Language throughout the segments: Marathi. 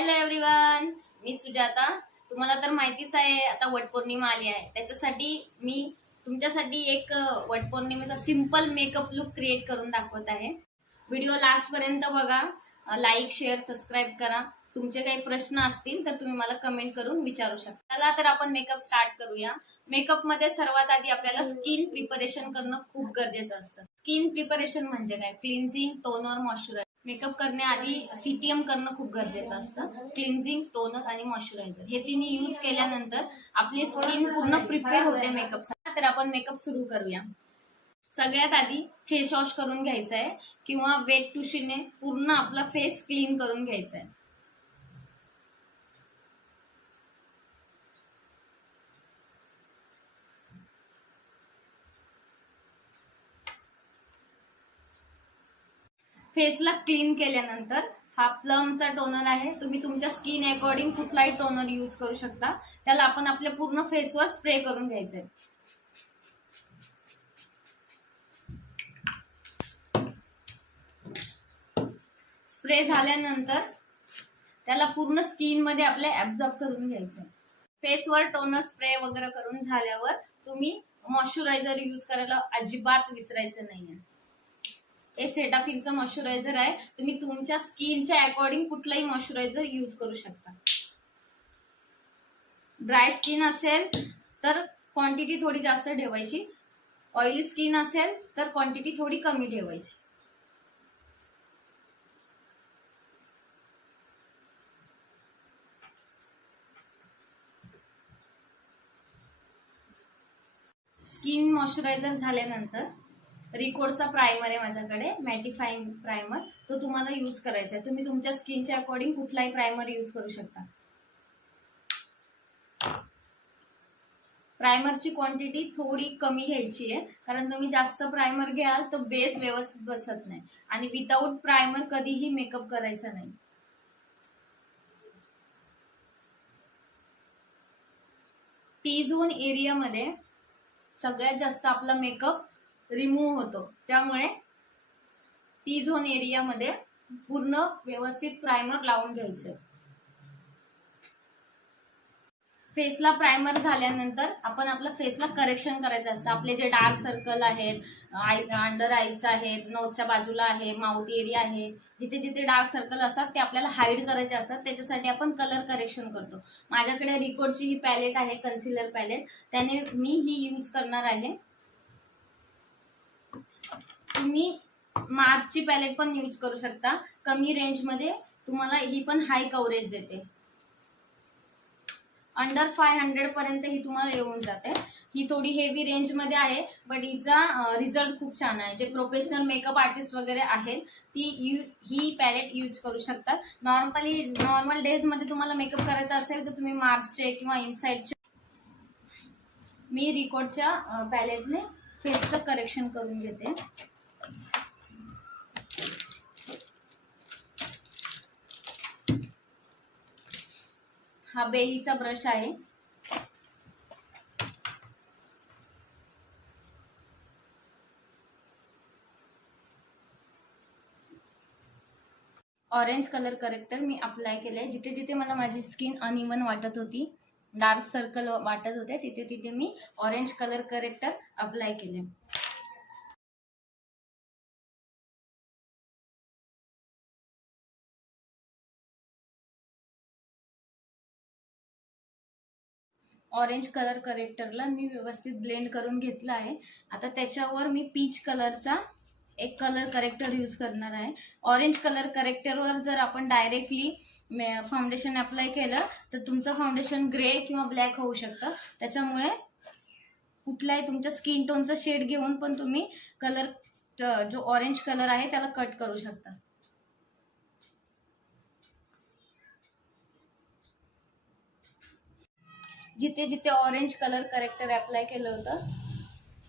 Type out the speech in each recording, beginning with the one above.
हॅलो एव्हरीवन, मी सुजाता. तुम्हाला तर माहितीच आहे आता वटपौर्णिमा आली आहे. त्याच्यासाठी मी तुमच्यासाठी एक वटपौर्णिमेचा सिंपल मेकअप लुक क्रिएट करून दाखवत आहे. व्हिडिओ लास्ट पर्यंत बघा. लाईक, शेअर, सबस्क्राईब करा. तुमचे काही प्रश्न असतील तर तुम्ही मला कमेंट करून विचारू शकता. चला तर आपण मेकअप स्टार्ट करूया. मेकअप मध्ये सर्वात आधी आपल्याला स्किन प्रिपरेशन करणं खूप गरजेचं असतं. स्किन प्रिपरेशन म्हणजे काय? Cleansing, toner, moisturiser. मेकअप करण्याआधी सीटीएम करणं खूप गरजेचं असतं. क्लिन्झिंग, टोनर आणि मॉइश्चरायझर हे तिन्ही यूज केल्यानंतर आपली स्किन पूर्ण प्रिपेअर होते मेकअपसाठी. तर आपण मेकअप सुरू करूया. सगळ्यात आधी फेस वॉश करून घ्यायचा आहे किंवा वेट टूशीने पूर्ण आपला फेस क्लीन करून घ्यायचा आहे. फेसला क्लीन केल्यानंतर हा प्लमचा टोनर आहे. तुम्ही तुमच्या स्किन अकॉर्डिंग कुठलाही टोनर यूज करू शकता. त्याला आपण आपल्या पूर्ण फेसवर स्प्रे करून घ्यायचंय. स्प्रे झाल्यानंतर त्याला पूर्ण स्किन मध्ये आपल्या ऍब्झॉर्ब करून घ्यायचं. फेसवर टोनर स्प्रे वगैरे करून झाल्यावर तुम्ही मॉइश्चरायझर यूज करायला अजिबात विसरायचं नाहीये. हे सेटाफिलचं मॉइश्चरायझर आहे. तुम्ही तुमच्या स्किनच्या अकॉर्डिंग कुठलाही मॉइश्चरायझर यूज करू शकता. ड्राय स्किन असेल तर क्वांटिटी थोडी जास्त ठेवायची. ऑइली स्किन असेल तर क्वांटिटी थोडी कमी ठेवायची. स्किन मॉइश्चरायझर झाल्यानंतर रिकोडचा प्रायमर आहे माझ्याकडे, मॅटिफाईंग प्रायमर. तो तुम्हाला यूज करायचा आहे. तुम्ही तुमच्या स्किनच्या अकॉर्डिंग कुठलाही प्रायमर यूज करू शकता. प्रायमरची क्वांटिटी थोडी कमी घ्यायची आहे, कारण तुम्ही जास्त प्रायमर घ्याल तर बेस व्यवस्थित बसत नाही आणि विदाऊट प्रायमर कधीही मेकअप करायचा नाही. टी झोन एरियामध्ये सगळ्यात जास्त आपला मेकअप रिमूव्ह होतो. त्यामुळे टी झोन एरियामध्ये पूर्ण व्यवस्थित प्रायमर लावून घ्यायचं. फेसला प्रायमर झाल्यानंतर आपण आपल्या फेसला करेक्शन करायचं असतं. आपले जे डार्क सर्कल आहेत, अंडर आईज आहेत, नोजच्या बाजूला आहे, माउथ एरिया आहे, जिथे जिथे डार्क सर्कल असतात ते आपल्याला हाईड करायचे असतात. त्याच्यासाठी आपण कलर करेक्शन करतो. माझ्याकडे रिकोडची ही पॅलेट आहे, कन्सिलर पॅलेट. त्याने मी ही यूज करणार आहे. तुम्ही मार्सची पॅलेट पण यूज करू शकता. कमी रेंजमध्ये तुम्हाला ही पण हाय कव्हरेज देते. अंडर 500 पर्यंत ही तुम्हाला येऊन जाते. ही थोडी हेवी रेंज मध्ये आहे, बट हिचा रिझल्ट खूप छान आहे. जे प्रोफेशनल मेकअप आर्टिस्ट वगैरे आहेत ही पॅलेट यूज करू शकतात. नॉर्मल डेज मध्ये तुम्हाला मेकअप करायचा असेल तर तुम्ही मार्सचे किंवा इनसाइडचे. मी रिकोडच्या पॅलेटने फेसचं करेक्शन करून घेते. हा बेलीचा ब्रश आहे. ऑरेंज कलर करेक्टर मी अप्लाय केलंय. जिथे जिथे मला माझी स्किन अनइवन वाटत होती, डार्क सर्कल वाटत होते, तिथे तिथे मी ऑरेंज कलर करेक्टर अप्लाय केले. ऑरेंज कलर करेक्टरला मी व्यवस्थित ब्लेंड करून घेतला आहे. आता त्याच्यावर मी पीच कलरचा एक कलर करेक्टर यूज करणार आहे. ऑरेंज कलर करेक्टरवर जर आपण डायरेक्टली फाउंडेशन अप्लाय केलं तर तुमचं फाउंडेशन ग्रे किंवा ब्लॅक होऊ शकतं. त्याच्यामुळे कुठलाही तुमच्या स्किन टोनचा शेड घेऊन पण तुम्ही कलर जो ऑरेंज कलर आहे त्याला कट करू शकता. जिथे जिथे ऑरेंज कलर करेक्टर अप्लाय केलं होतं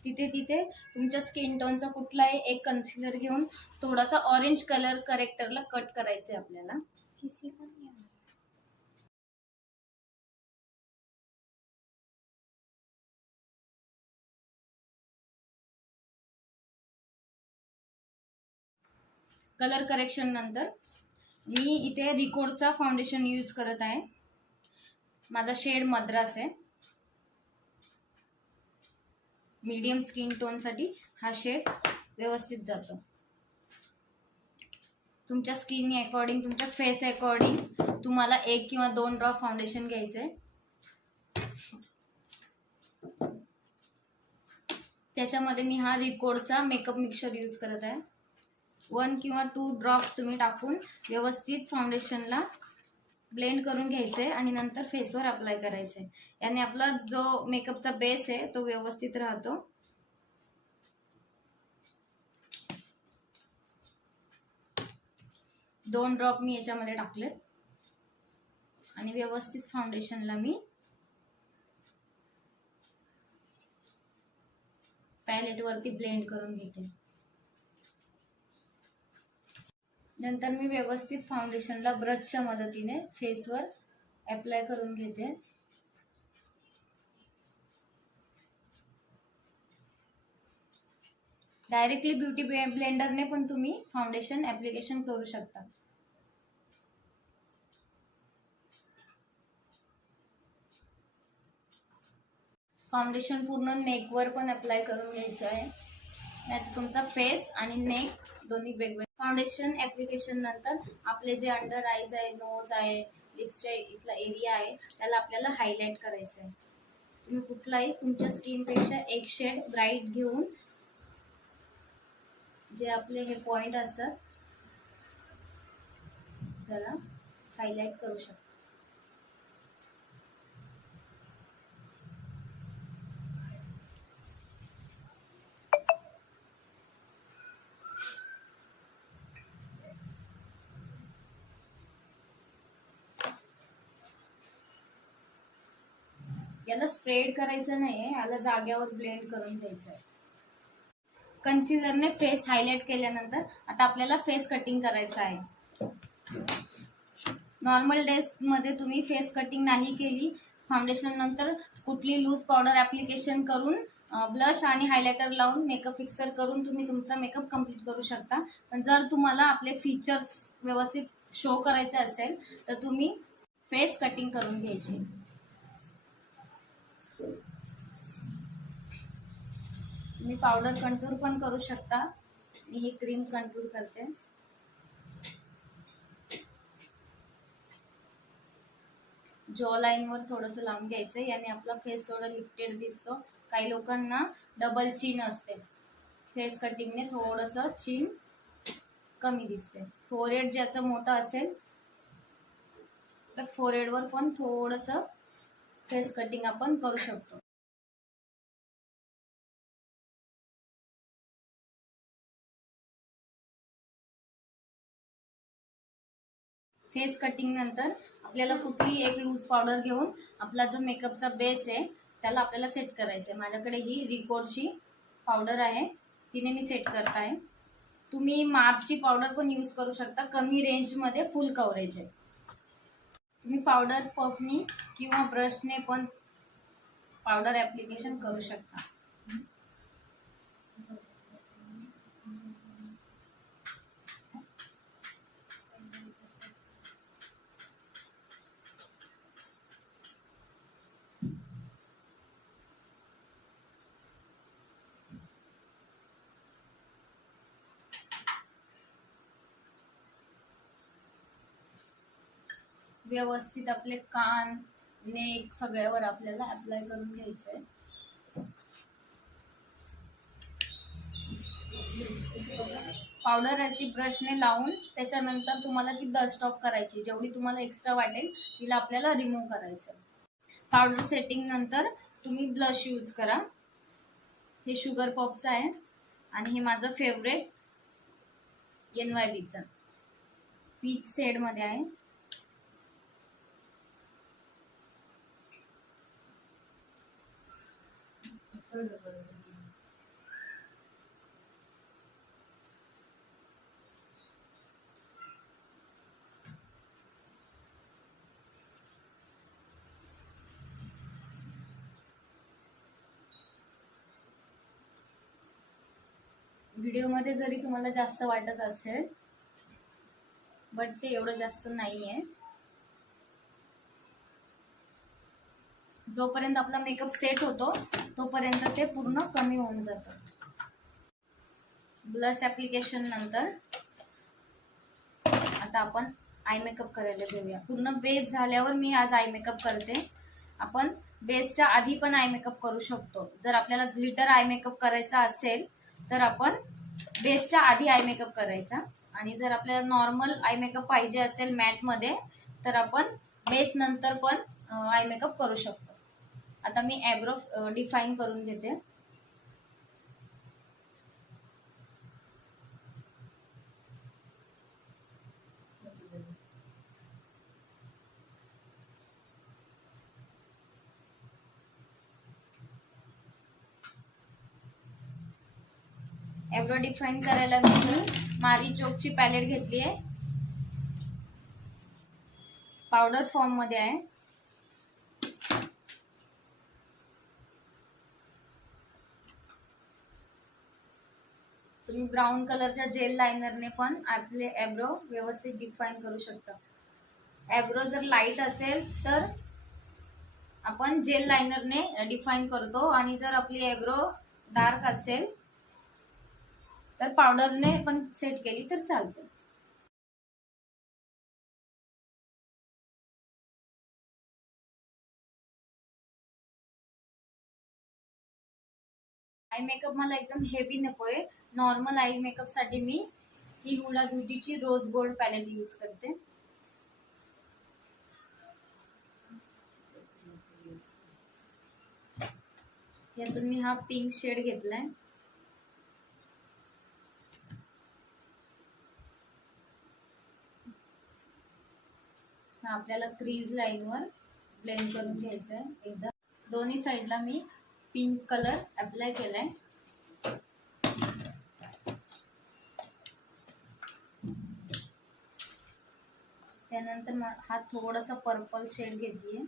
तिथे तिथे तुमच्या स्किन टोनचा कुठलाही एक कन्सिलर घेऊन थोडासा ऑरेंज कलर करेक्टरला कट करायचे आपल्याला. कलर करेक्शन नंतर मी इथे रिकोडचा फाउंडेशन यूज करत आहे. माझा शेड मद्रास आहे. मीडियम स्किन टोनसाठी हा शेड व्यवस्थित जातो. तुमच्या स्किन अकॉर्डिंग, तुमच्या फेस अकॉर्डिंग तुम्हाला 1 किंवा 2 ड्रॉप फाउंडेशन घ्यायचंय. त्याच्यामध्ये मी हा रिकोडचा मेकअप मिक्सचर यूज करत आहे. 1 किंवा 2 ड्रॉप्स तुम्ही टाकून व्यवस्थित फाउंडेशनला ब्लेंड करून घ्यायचे आणि नंतर फेसवर अप्लाय करायचे. याने आपला जो मेकअपचा बेस आहे तो व्यवस्थित राहतो. दोन ड्रॉप मी याच्यामध्ये टाकले आणि व्यवस्थित फाउंडेशनला मी पॅलेट वरती ब्लेंड करून घेते. नंतर मी व्यवस्थित फाउंडेशनला ब्रशच्या मदतीने फेसवर अप्लाय करून घेते. डायरेक्टली ब्युटी ब्लेंडरने पण तुम्ही फाउंडेशन ऍप्लिकेशन करू शकता. फाउंडेशन पूर्ण नेकवर पण अप्लाय करून घ्यायचं आहे, नाहीतर तुमचा फेस आणि नेक दोन्ही वेगवेगळे. फाउंडेशन ऍप्लिकेशन नंतर आपले जे अंडर आईज आहे, नोज आहे, लिप्सच्या इथला एरिया आहे त्याला आपल्याला हायलाइट करायचं आहे. तुम्ही कुठलाही तुमच्या स्किनपेक्षा एक शेड ब्राईट घेऊन जे आपले हे पॉइंट असतात त्याला हायलाइट करू शकता. याला स्प्रेड करायचं नाहीये, याला जाग्यावर ब्लेंड करून घ्यायचं आहे. कन्सिलरने फेस हायलाइट केल्यानंतर आता आपल्याला फेस कटिंग करायचं आहे. नॉर्मल डेज मध्ये तुम्ही फेस कटिंग नाही केली, फाउंडेशन नंतर कुठली लूज पावडर ऍप्लिकेशन करून ब्लश आणि हायलायटर लावून मेकअप फिक्सर करून तुम्ही तुमचा मेकअप कंप्लीट करू शकता. पण जर तुम्हाला आपले फीचर्स व्यवस्थित शो करायचे असेल तर तुम्ही फेस कटिंग करून घ्यायची. तुम्ही पावडर कंटूर पण करू शकता. मी ही क्रीम कंटूर करते. जॉ लाईन वर थोडस लावून घ्यायचं, याने आपला फेस थोडा लिफ्टेड दिसतो. काही लोकांना डबल चीन असते, फेस कटिंगने थोडस चीन कमी दिसते. फोरहेड ज्याचं मोठं असेल तर फोरहेड वर पण थोडस फेस कटिंग आपण करू शकतो. फेस कटिंग नंतर आपल्याला कुठली एक लूज पावडर घेऊन आपला जो मेकअपचा बेस आहे त्याला आपल्याला सेट करायचं आहे. माझ्याकडे ही रिकोडची पावडर आहे, तिने मी सेट करत आहे. तुम्ही मार्सची पावडर पण यूज करू शकता, कमी रेंजमध्ये फुल कव्हरेज आहे. तुम्ही पावडर पफनी किंवा ब्रशने पण पावडर ऍप्लिकेशन करू शकता. व्यवस्थित आपले कान, नेक सगळ्यावर आपल्याला अप्लाय करून घ्यायचंय. पावडर अशी ब्रशने लावून त्याच्यानंतर तुम्हाला ती डस्ट ऑफ करायची. जेवढी तुम्हाला एक्स्ट्रा वाटेल तिला आपल्याला रिमूव्ह करायचं. पावडर सेटिंग नंतर तुम्ही ब्लश यूज करा. हे शुगर पॉपचं आहे आणि हे माझं फेवरेट NYBचं पीच शेड मध्ये आहे. व्हिडिओमध्ये जरी तुम्हाला जास्त वाटत असेल बट ते एवढं जास्त नाही आहे. जोपर्यंत आपला मेकअप सेट होतो तोपर्यंत ते पूर्ण कमी होऊन जातं. ब्लश ऍप्लिकेशन नंतर आता आपण आय मेकअप करायला घेऊया. पूर्ण बेस झाल्यावर मी आज आय मेकअप करते. आपण बेसच्या आधी पण आय मेकअप करू शकतो. जर आपल्याला ग्लिटर आय मेकअप करायचा असेल तर आपण बेसच्या आधी आय मेकअप करायचा, आणि जर आपल्याला नॉर्मल आय मेकअप पाहिजे असेल मॅट मध्ये तर आपण बेस नंतर पण आय मेकअप करू शकतो. आता मी आयब्रो डिफाईन करून घेते. आयब्रो डिफाईन करायला मी मारी चोकची पॅलेट घेतली आहे. पावडर फॉर्म मध्ये आहे. तुम्ही ब्राऊन कलरच्या जेल लायनरने पण आपले आयब्रो व्यवस्थित डिफाईन करू शकता. आयब्रो जर लाईट असेल तर आपण जेल लायनरने डिफाईन करतो, आणि जर आपली आयब्रो डार्क असेल तर पावडरने पण सेट केली तर चालते. आय मेकअप मला एकदम हेवी नकोय. नॉर्मल आय मेकअप साठी मी ही हुडा ब्युटीची रोज गोल्ड पॅलेट यूज करते. यातून मी हा पिंक शेड घेतलाय. हा आपल्याला क्रीज लाईन वर ब्लेंड करून घ्यायचा आहे. एकदा दोन्ही साइडला मी पिंक कलर अप्लाय केलाय. त्यानंतर हा थोडासा पर्पल शेड घेतलीये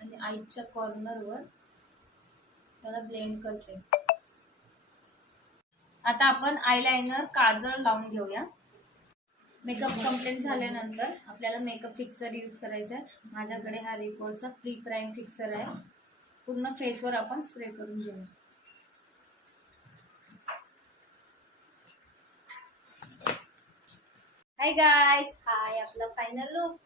आणि आईच्या कॉर्नर वर त्याला ब्लेंड करते. आता आपण आयलाइनर काजळ लावून घेऊया. मेकअप कंप्लीट झाल्यानंतर आपल्याला मेकअप फिक्सर यूज करायचा आहे. माझ्याकडे हा रिकोरचा प्री प्राइम फिक्सर आहे. पूर्ण फेसवर आपण स्प्रे करून घेऊया. हाय गाइस, हाय आपला फायनल लुक.